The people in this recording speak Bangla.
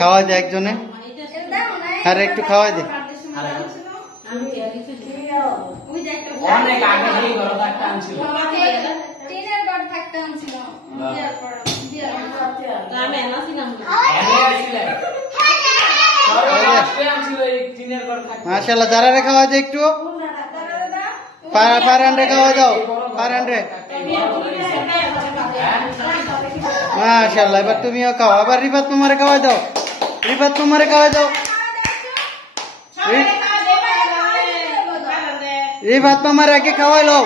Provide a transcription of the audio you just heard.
খাওয়া যায় একজনে আর একটু খাওয়া দে মাশাআল্লাহ যারা রে খাওয়া যায় একটু পারান রে খাওয়া দাও পারান রে মাশাআল্লাহ এবার তুমিও খাও আবার রিফাত তোমারে খাওয়া দাও রিফাত তোমারে খাওয়া দাও রিফাত তোমারে আগে খাওয়াই লও